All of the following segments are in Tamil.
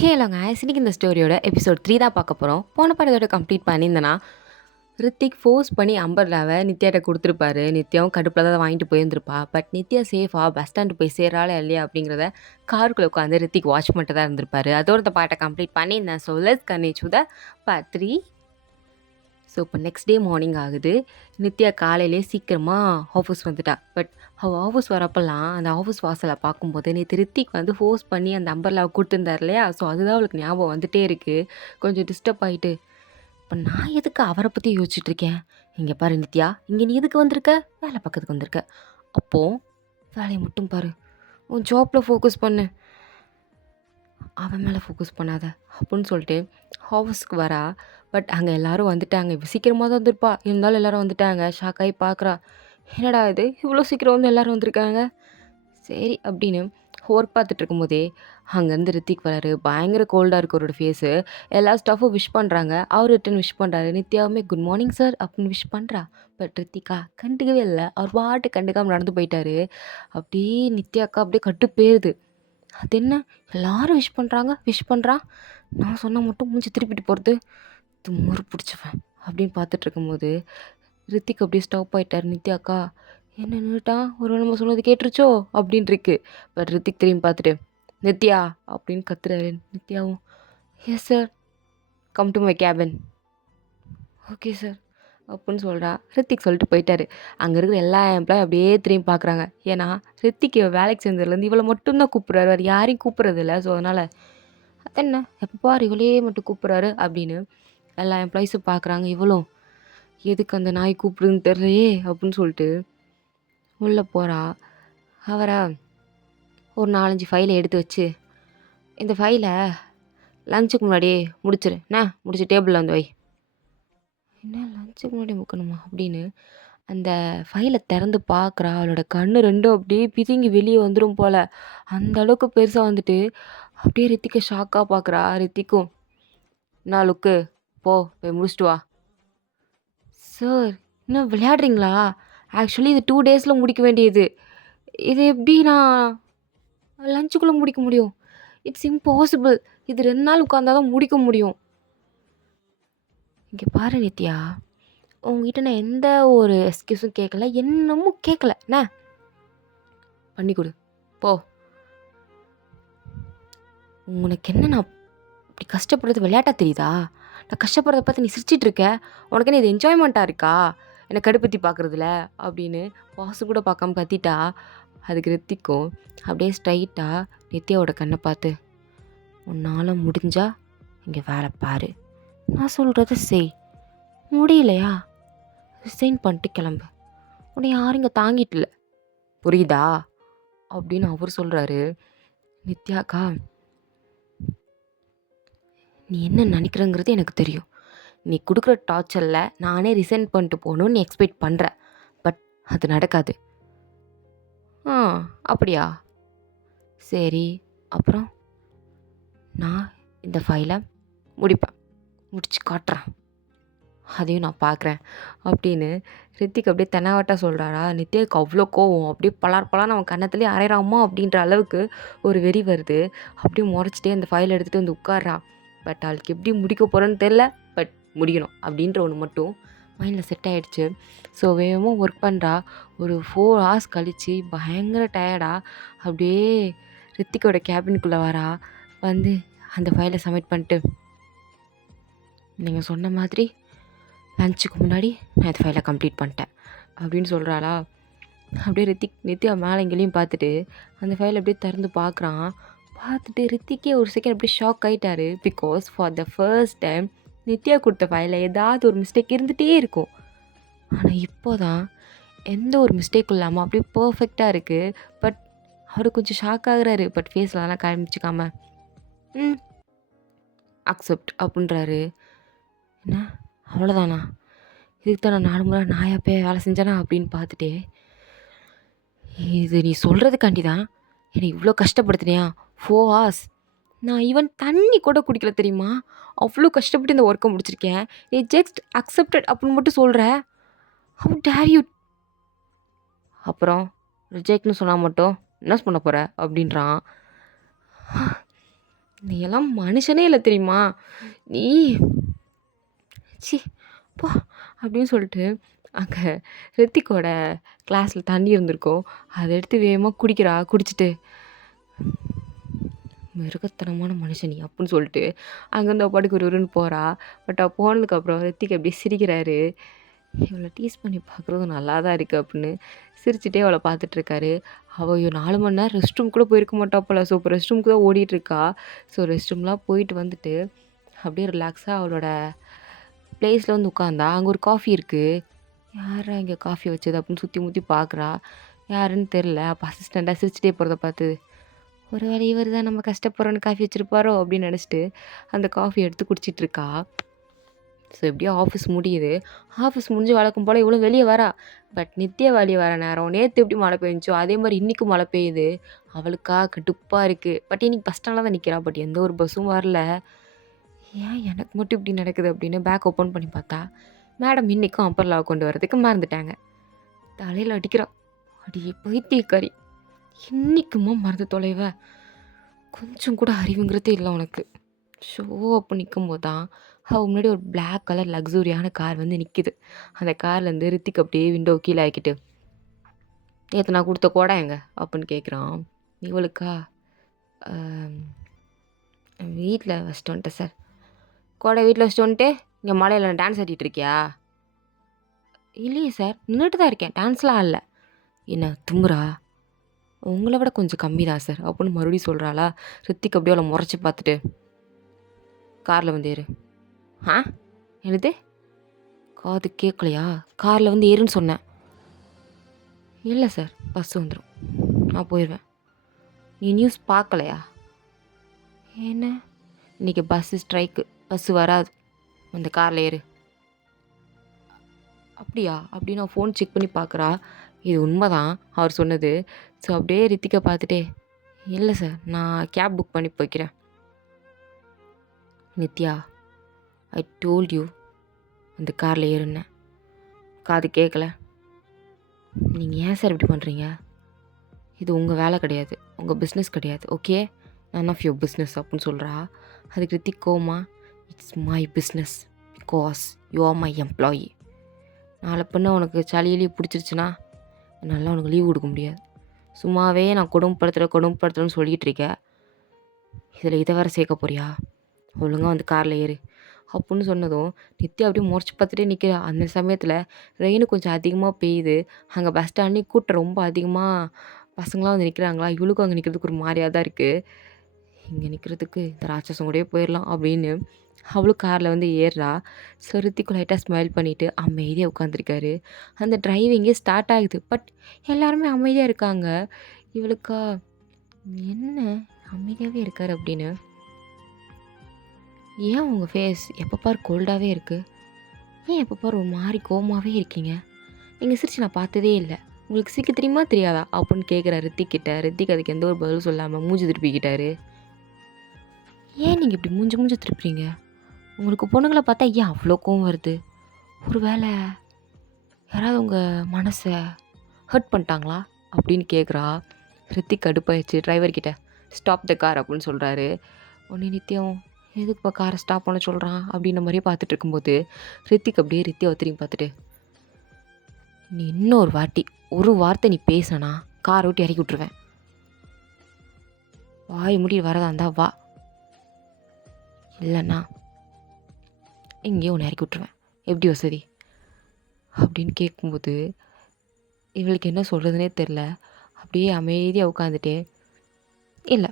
ஹேலோங்க இன்னைக்கு இந்த ஸ்டோரியோட எபிசோட் 3 தான் பார்க்க போகிறோம். போன படத்தோட கம்ப்ளீட் பண்ணியிருந்தேன்னா ரித்திக் ஃபோர்ஸ் பண்ணி அம்பர்லாவை நித்யாட்ட கொடுத்துருப்பாரு. நித்யாவும் கடுப்பில் தான் வாங்கிட்டு போயிருந்திருப்பா. பட் நித்யா சேஃபாக பஸ் ஸ்டாண்டு போய் சேர்றாளா இல்லையா அப்படிங்கிறத காருக்குள்ளே உட்காந்து ரித்திக் வாட்ச் பண்ணிட்டு தான் இருந்திருப்பாரு. அதோட இந்த பாட்டை கம்ப்ளீட் பண்ணியிருந்தேன். So let's continue the part 3. So இப்போ நெக்ஸ்ட் டே மார்னிங் ஆகுது. நித்யா காலையிலே சீக்கிரமாக ஆஃபீஸ் வந்துட்டா. பட் அவள் ஆஃபீஸ் வரப்பெல்லாம் அந்த ஆஃபீஸ் வாசலை பார்க்கும்போது நேற்று ரித்திக் வந்து ஃபோர்ஸ் பண்ணி அந்த அம்பர்லாவை கொடுத்துருந்தார் இல்லையா? ஸோ அதுதான் அவளுக்கு ஞாபகம் வந்துட்டே இருக்குது. கொஞ்சம் டிஸ்டர்ப் ஆகிட்டு, இப்போ நான் எதுக்கு அவரை பற்றி யோசிச்சுட்டு இருக்கேன்? இங்கே பாரு நித்யா, இங்கே நீ எதுக்கு வந்திருக்க? வேலை பக்கத்துக்கு வந்திருக்க. அப்போது வேலையை மட்டும் பாரு, உன் ஜாப்பில் ஃபோக்கஸ் பண்ணு, அவன் மேலே ஃபோக்கஸ் பண்ணாத அப்படின்னு சொல்லிட்டு ஆஃபீஸ்க்கு வரா. பட் அங்கே எல்லோரும் வந்துட்டாங்க. இப்போ சீக்கிரமாக தான் வந்திருப்பா, இருந்தாலும் எல்லோரும் வந்துட்டாங்க. ஷாக்காகி பார்க்குறா, என்னடா இது இவ்வளோ சீக்கிரம் வந்து எல்லோரும் வந்திருக்காங்க. சரி அப்படின்னு ஒர்க் பார்த்துட்டு இருக்கும்போதே அங்கேருந்து ரித்திக் வராரு. பயங்கர கோல்டாக இருக்குது அவரோட ஃபேஸு. எல்லா ஸ்டாஃபும் விஷ் பண்ணுறாங்க, அவர் ரிட்டன் விஷ் பண்ணுறாரு. நித்யாவுமே குட் மார்னிங் சார் அப்படின்னு விஷ் பண்ணுறா. பட் ரித்திகா கண்டுக்கவே இல்லை. அவர் பாட்டு கண்டுக்காமல் நடந்து போயிட்டாரு. அப்படியே நித்யாக்கா அப்படியே கட்டுப்பேறுது. அது என்ன எல்லாரும் விஷ் பண்ணுறான், நான் சொன்னால் மட்டும் மூஞ்சி திருப்பிட்டு போகிறது, தும்முறு பிடிச்சவன் அப்படின்னு பார்த்துட்டு இருக்கும்போது ரித்திக் அப்படியே ஸ்டாப் ஆகிட்டார். நித்யாக்கா என்ன நின்றுட்டான், ஒரு நம்ம சொன்னது கேட்டுருச்சோ அப்படின்னு இருக்கு. பட் ரித்திக் திரும்பி பார்த்துட்டு நித்யா அப்படின்னு கத்துறாரு. நித்யாவும் yes sir, come to my cabin. Okay sir அப்படின்னு சொல்கிறா. ரித்திக் சொல்லிட்டு போயிட்டாரு. அங்கே இருக்கிற எல்லா எம்ப்ளாயும் அப்படியே திரும்பி பார்க்குறாங்க. ஏன்னா ரித்திக் வேலைக்கு சேர்ந்ததுலேருந்து இவளை மட்டும்தான் கூப்பிட்றாரு, வேறு யாரையும் கூப்பிட்றது இல்லை. ஸோ அதனால் அது என்ன எப்போ பாரு இவளே மட்டும் கூப்பிட்றாரு அப்படின்னு எல்லா எம்ப்ளாயிஸும் பார்க்குறாங்க. இவளும் எதுக்கு அந்த நாய் கூப்பிடுதுன்னு தெரியலையே அப்படின்னு சொல்லிட்டு உள்ளே போகிறா. அவரை ஒரு 4-5 ஃபைலை எடுத்து வச்சு, இந்த ஃபைலை லஞ்சுக்கு முன்னாடியே முடிச்சிரு, என்ன முடிச்சு டேபிளில் வந்து வை. என்ன லஞ்சுக்கு முன்னாடி முக்கணுமா அப்படின்னு அந்த ஃபைலை திறந்து பார்க்குறா. அவளோட கண்ணு ரெண்டும் அப்படியே பிதுங்கி வெளியே வந்துடும் போல், அந்த அளவுக்கு பெருசாக வந்துட்டு அப்படியே ரித்திக்கை ஷாக்காக பார்க்குறா. ரித்திக்கும் என்ன லுக்கு, போய் முடிச்சிட்டு வா. சார் இன்னும் விளையாடுறீங்களா? ஆக்சுவலி இது 2 டேஸில் முடிக்க வேண்டியது. இது எப்படி நான் லஞ்சுக்குள்ளே முடிக்க முடியும்? It's impossible. இது 2 நாள் உட்காந்தா தான் முடிக்க முடியும். இங்கே பாரு நித்யா, உங்ககிட்ட நான் எந்த ஒரு எக்ஸ்கியூஸும் கேட்கல, என்னமும் கேட்கல. என்ன பண்ணி கொடு போ. உனக்கு என்ன நான் இப்படி கஷ்டப்படுறது விளையாட்டா தெரியுதா? நான் கஷ்டப்படுறத பார்த்து நீ சிரிச்சிட்டு இருக்க. உனக்கு என்ன இது என்ஜாய்மெண்ட்டாக இருக்கா என்னை கடுப்பத்தி பார்க்குறதுல அப்படின்னு பாசு கூட பார்க்காம கத்திட்டா. அதுக்கு ரித்திக்கும் அப்படியே ஸ்ட்ரைட்டாக நித்யாவோட கண்ணை பார்த்து, உன்னால் முடிஞ்சா இங்கே வேலை பாரு, நான் சொல்கிறத செய், முடியலையா ரிசைன் பண்ணிட்டு கிளம்பு, உன்னை யாரும் இங்கே தாங்கிட்டு இல்லை, புரியுதா அப்படின்னு அவர் சொல்கிறாரு. நித்யாக்கா நீ என்ன நினைக்கிறங்கிறது எனக்கு தெரியும். நீ கொடுக்குற டார்ச்சரில் நானே ரிசைன் பண்ணிட்டு போகணுன்னு நீ எக்ஸ்பெக்ட் பண்ணுற. பட் அது நடக்காது. அப்படியா? சரி, அப்புறம் நான் இந்த ஃபைலை முடிப்பேன், முடிச்சு காட்டுறேன், அதையும் நான் பார்க்குறேன் அப்படின்னு ரித்திக் அப்படியே தெனாவட்டாக சொல்கிறாரா. நித்யாவுக்கு அவ்வளோ கோவம், அப்படியே பலார் அவன் கன்னத்துலேயே அரைகிறாமா அப்படின்ற அளவுக்கு ஒரு வெறி வருது. அப்படியே முறைச்சிட்டே அந்த ஃபைலை எடுத்துகிட்டு வந்து உட்கார்றா. பட் அவளுக்கு எப்படி முடிக்க போகிறேன்னு தெரில, பட் முடிக்கணும் அப்படின்ற ஒன்று மட்டும் மைண்டில் செட் ஆகிடுச்சு. ஸோ வேகமாக ஒர்க் பண்ணுறா. ஒரு 4 hours கழித்து பயங்கர டயர்டாக அப்படியே ரித்திக்கோட கேபினுக்குள்ளே வரா. வந்து அந்த ஃபைலை சப்மிட் பண்ணிட்டு, நீங்கள் சொன்ன மாதிரி லஞ்சுக்கு முன்னாடி நான் இந்த ஃபைலை கம்ப்ளீட் பண்ணிட்டேன் அப்படின்னு சொல்கிறாளா. அப்படியே நித்யா மேலே எங்கேயும் பார்த்துட்டு அந்த ஃபைலை அப்படியே திறந்து பார்க்குறான். பார்த்துட்டு ரித்திக்கே ஒரு செகண்ட் அப்படியே ஷாக் ஆகிட்டாரு. Because for the first time Nithya கொடுத்த ஃபைலில் ஏதாவது ஒரு மிஸ்டேக் இருந்துகிட்டே இருக்கும். ஆனால் இப்போ தான் எந்த ஒரு மிஸ்டேக்கும் இல்லாமல் அப்படியே பர்ஃபெக்டாக இருக்குது. பட் அவர் கொஞ்சம் ஷாக் ஆகுறாரு. பட் ஃபேஸ்லலாம் காமிச்சிக்காம அக்செப்ட் அப்படின்றாரு. என்ன அவ்வளோதானா? இதுக்கு தான் நான் 4 முறை நாயாக போய் வேலை செஞ்சேனா அப்படின்னு பார்த்துட்டே, இது நீ சொல்கிறதுக்காண்டி தான் என்னை இவ்வளோ கஷ்டப்படுத்தினியா 4 hours? நான் ஈவன் தண்ணி கூட குடிக்கல தெரியுமா? அவ்வளோ கஷ்டப்பட்டு இந்த ஒர்க்கை முடிச்சிருக்கேன். நீ ஜஸ்ட் அக்செப்டட் அப்படின்னு மட்டும் சொல்கிற. How dare you? அப்புறம் ரிஜெக்ட்னு சொன்னால் மட்டும் என்ன பண்ண போகிற அப்படின்றான். நீ எல்லாம் மனுஷனே இல்ல தெரியுமா? நீ ச்சீ! போ அப்படின்னு சொல்லிட்டு அங்க ரித்திக்கோட கிளாஸ்ல தண்ணி இருந்திருக்கும். அத எடுத்து வேகமா குடிக்கிறா. குடிச்சுட்டு, "மிருகத்தனமான மனுஷன் நீ" அப்படின்னு சொல்லிட்டு அங்கேருந்து அவ பாட்டுக்கு விறுவிறுன்னு போறா. பட் அவ போனதுக்கப்புறம் ரித்திக் அப்படியே சிரிக்கிறாரு. இவள டீஸ் பண்ணி பார்க்குறது நல்லா தான் இருக்கு அப்படின்னு சிரிச்சுட்டே அவள பார்த்துட்ருக்காரு. அவ 4 மணி நேரம் ரெஸ்ட் ரூம் கூட போயிருக்க மாட்டா போல. ஸோ இப்போ ரெஸ்ட் ரூமுக்கு தான் ஓடிட்டுருக்கா. ஸோ ரெஸ்ட் ரூம்லாம் போயிட்டு வந்துட்டு அப்படியே ரிலாக்ஸா அவளோட பிளேஸ்ல வந்து உட்காந்தா. அங்க ஒரு காஃபி இருக்கு. யார்ரா இங்க காஃபி வச்சது அப்படின்னு சுத்தி முத்தி பார்க்குறா. யாருன்னு தெரியல. அப்ப அசிஸ்டண்ட்டா சிரிச்சுட்டே போறத பார்த்து, "ஒரு வேளை இவர் தான் நம்ம கஷ்டப்படுறோன்னு காஃபி வச்சிருப்பாரோ?" அப்படின்னு நெனச்சுட்டு அந்த காஃபி எடுத்து குடிச்சிட்டு இருக்கா. ஸோ எப்படியோ ஆஃபீஸ் முடியுது. ஆஃபீஸ் முடிஞ்சு வழக்கம் போல இவளும் வெளிய வரா. பட் நித்யா வெளிய வர நேரம் நேத்து எப்படி மழை பெஞ்சுச்சோ, அதே மாரி இன்னைக்கும் மழை பெய்யுது. அவளுக்கா கடுப்பா இருக்கு. பட் இன்னைக்கு பஸ் ஸ்டாண்ட்ல தான் நிக்கிறா. பட் எந்த ஒரு பஸ்ஸும் வரல. ஏன் எனக்கு மட்டும் இப்படி நடக்குது அப்படின்னு பேக் ஓப்பன் பண்ணி பார்த்தா, மேடம் இன்னைக்கும் அம்பர்லாவ கொண்டு வரதுக்கு மறந்துட்டாங்க. தலையில அடிக்கிறா. அடி பைத்தியக்காரி! இன்னைக்குமா மறந்து தொலைவ? கொஞ்சம் கூட அறிவுங்கிறதே இல்ல உனக்கு. ஷோ! அப்ப நிக்கும்போது தான், அவ முன்னாடி ஒரு பிளாக் கலர் லக்ஸூரியான கார் வந்து நிக்குது. அந்த கார்லேருந்து ரித்திக் அப்படியே விண்டோவ கீழ ஆக்கிட்டு, "நேத்து நான் குடுத்த கொடை எங்க?" அப்படின்னு கேட்குறான். இவளுக்கா, "அ வீட்ல வச்சுட்டு வந்துட்டேன் சார்." "கொடைய வீட்ல வச்சுட்டு வந்துட்டு, இங்க மழையில டான்ஸ் ஆடிட்டு இருக்கியா?" "இல்லையே சார், நின்னுட்டு தான் இருக்கேன். டான்ஸ்லாம் ஆடல." "என்ன திமிரா? உங்கள விட கொஞ்சம் கம்மி தான் சார்." அப்படின்னு மறுபடியும் சொல்றாளா. ரித்திக் அப்படியே அவள மொறச்சு பார்த்துட்டு, "கார்ல வந்து ஏறு." "ஆ? என்னது? காது கேட்கலையா? கார்ல வந்து ஏறுன்னு சொன்னேன்." "இல்ல சார், பஸ் வந்துரும். நான் போயிருவேன்." "நீ நியூஸ் பார்க்கலையா?" "என்ன?" "இன்னைக்கு பஸ்ஸு ஸ்ட்ரைக்கு. பஸ் வராது. அந்த கார்ல ஏறு." "அப்படியா?" அப்படின்னு அவ ஃபோன் செக் பண்ணி பார்க்குறா. இது உண்மதான் அவர் சொன்னது. ஸோ அப்படியே ரித்திக்க பார்த்துட்டே, "இல்ல சார், நான் கேப் புக் பண்ணி போய்க்கிறேன்." "நித்யா, ஐ டோல்ட் யூ அந்த கார்ல ஏறுன்னேன். காது கேட்கல. நீங்க ஏன் சார் இப்படி பண்றீங்க? இது உங்க வேலை கிடையாது. உங்க பிஸ்னஸ் கிடையாது. Okay? None of your business." அப்படின்னு சொல்றா. அதுக்கு ரித்திக் கோவமா, "it's my business because you are my employee. நாளை பின்ன உனக்கு சளி கிளி பிடிச்சிருச்சுன்னா என்னால் உனக்கு லீவ் கொடுக்க முடியாது. சும்மாவே நான் கொடுமைப்படுத்துறேன்னு சொல்லிட்டு இருக்க. இதில் இதை வேற சேர்க்க போறியா? ஒழுங்கா வந்து காரில் ஏறு." அப்படின்னு சொன்னதும் நித்யா அப்படியே முறைச்சி பார்த்துட்டே நிற்கிறா. அந்த சமயத்தில் ரெயின் கொஞ்சம் அதிகமாக பெய்யுது. அங்கே பஸ் ஸ்டாண்ட்லேயும் கூட்டம் ரொம்ப அதிகமாக பசங்களாம் வந்து நிற்கிறாங்களா. இவளுக்கும் அங்கே நிற்கிறதுக்கு ஒரு மாதிரியாக தான் இருக்குது. இங்கே நிற்கிறதுக்கு இந்த ராட்சசம் கூடயே போயிடலாம் அப்படின்னு அவளும் காரில் வந்து ஏறுறா. ஸோ ரித்திக்கும் லைட்டாக ஸ்மைல் பண்ணிவிட்டு அமைதியாக உட்காந்துருக்காரு. அந்த டிரைவிங்கே ஸ்டார்ட் ஆகுது. பட் எல்லாருமே அமைதியாக இருக்காங்க. இவளுக்கா, என்ன அமைதியாகவே இருக்கார் அப்படின்னு. "ஏன் உங்கள் ஃபேஸ் எப்போ பார் கோல்டாகவே இருக்குது? ஏன் எப்போ பார் ஒரு மாதிரி கோவமாகவே இருக்கீங்க? நீங்கள் சிரிச்சு நான் பார்த்ததே இல்லை. உங்களுக்கு சிரிக்க தெரியுமா தெரியாதா?" அப்படின்னு கேட்குறாரு ரித்திக் கிட்ட. ரித்திக் அதுக்கு எந்த ஒரு பதிலும் சொல்லாமல் மூஞ்சி திருப்பிக்கிட்டாரு. "ஏன் நீங்கள் இப்படி மூஞ்சி திருப்புறீங்க? உங்களுக்கு பொண்ணுங்கள பார்த்தா ஏன் அவ்வளோ கோவம் வருது? ஒரு வேளை யாராவது உங்கள் மனசை ஹர்ட் பண்ணிட்டாங்களா?" அப்படின்னு கேட்குறா. ரித்திக் கடுப்பாயிடுச்சு டிரைவர் கிட்ட. "ஸ்டாப் த கார்" அப்படின்னு சொல்கிறாரு. உடனே நித்யம், "எதுக்குப்பா காரை ஸ்டாப் பண்ண சொல்கிறான்?" அப்படின்ற மாதிரியே பார்த்துட்டு இருக்கும்போது ரித்திக் அப்படியே ரித்தியாவை திரும்பி பார்த்துட்டு, "நீ இன்னொரு வாட்டி ஒரு வார்த்தை நீ பேசினா காரை விட்டு இறக்கி விட்ருவேன். வாய் மூடி வரதா இருந்தா வா, இல்லைன்னா இங்கேயே உன்னை இறக்கி விட்ருவேன். எப்படி வசதி?" அப்படின்னு கேட்கும்போது இவளுக்கு என்ன சொல்கிறதுனே தெரில. அப்படியே அமைதியாக உட்காந்துட்டு, "இல்லை,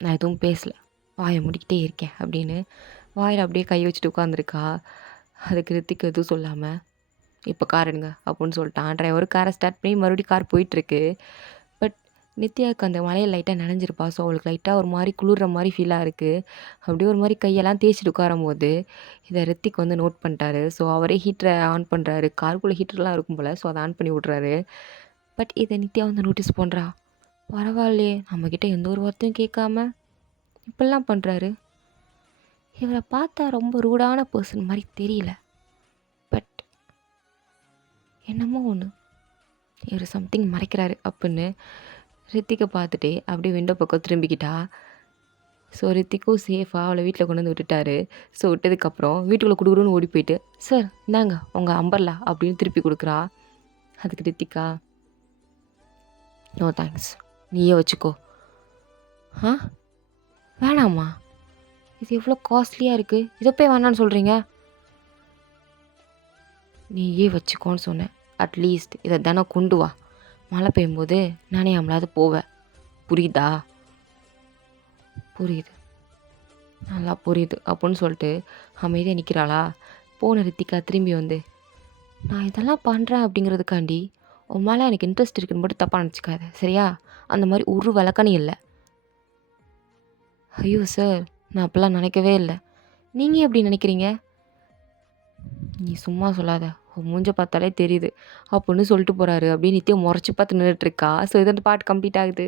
நான் எதுவும் பேசல. வாயை மூடிக்கிட்டே இருக்கேன்" அப்படின்னு வாயில் அப்படியே கை வச்சுட்டு உட்காந்துருக்கா. அதுக்கு ரித்திக் எதுவும் சொல்லாமல், "இப்போ கார் எடுங்க" அப்படின்னு சொல்லிட்டான். டிரைவர் காரை ஸ்டார்ட் பண்ணி மறுபடியும் கார் போயிட்டுருக்கு. பட் நித்யாவுக்கு அந்த மழையில் லைட்டாக நனைஞ்சிருப்பா. ஸோ அவளுக்கு லைட்டாக ஒரு மாதிரி குளிர்ற மாதிரி ஃபீலாக இருக்குது. அப்படியே ஒரு மாதிரி கையெல்லாம் தேய்ச்சிட்டு உட்காரும்போது இதை ரித்திக் வந்து நோட் பண்ணிட்டாரு. ஸோ அவரே ஹீட்டரை ஆன் பண்ணுறாரு. காருக்குள்ளே ஹீட்டர்லாம் இருக்கும் போல். ஸோ அதை ஆன் பண்ணி விட்றாரு. பட் இதை நித்யா வந்து நோட்டீஸ் பண்ணுறா. பரவாயில்லையே, நம்மக்கிட்ட எந்த ஒரு வார்த்தையும் கேட்காம இப்படிலாம் பண்ணுறாரு. இவரை பார்த்தா ரொம்ப ரூடான பர்சன் மாதிரி தெரியல. பட் என்னமோ ஒன்று, இவர் சம்திங் மறைக்கிறாரு அப்படின்னு ரித்திக்கை பார்த்துட்டே அப்படியே விண்டோ பக்கம் திரும்பிக்கிட்டா. ஸோ ரித்திக்கும் சேஃபாக அவளை வீட்டில் கொண்டு வந்து விட்டுட்டாரு. ஸோ விட்டதுக்கப்புறம் வீட்டுக்குள்ளே குடுகுடுன்னு ஓடி போயிட்டு, "சார் இந்தாங்க உங்கள் அம்பர்லா" அப்படின்னு திருப்பி கொடுக்குறா. அதுக்கு ரித்திகா, "நோ தேங்க்ஸ், நீயே வச்சுக்கோ." "ஆ வேணாமா? இது எவ்வளோ காஸ்ட்லியாக இருக்குது, இதை போய் வேணான்னு சொல்கிறீங்க?" "நீயே வச்சுக்கோன்னு சொன்னேன். அட்லீஸ்ட் இதை தினம் கொண்டு வா. மழை பெய்யும்போது நனையாமலாவது போவேன். புரியுதா?" "புரியுது, நல்லா புரியுது" அப்படின்னு சொல்லிட்டு அமைதியாக நிற்கிறாளா. போன ரித்திகா திரும்பி வந்து, "நான் இதெல்லாம் பண்ணுறேன் அப்படிங்கிறதுக்காண்டி உன் மேலே எனக்கு இன்ட்ரெஸ்ட் இருக்குன்னு மட்டும் தப்பாக நினச்சிக்காத, சரியா? அந்த மாதிரி ஒரு விளக்கணும் இல்லை." "ஐயோ சார், நான் அப்படிலாம் நினைக்கவே இல்லை. நீங்கள் எப்படி நினைக்கிறீங்க?" "நீ சும்மா சொல்லாத, உன் மூஞ்ச பார்த்தாலே தெரியுது" அப்படின்னு சொல்லிட்டு போகிறாரு. அப்படியே நித்தியம் முறைச்சி பார்த்து நின்றுட்டுருக்கா. ஸோ இதோட பாட்டு கம்ப்ளீட் ஆகுது.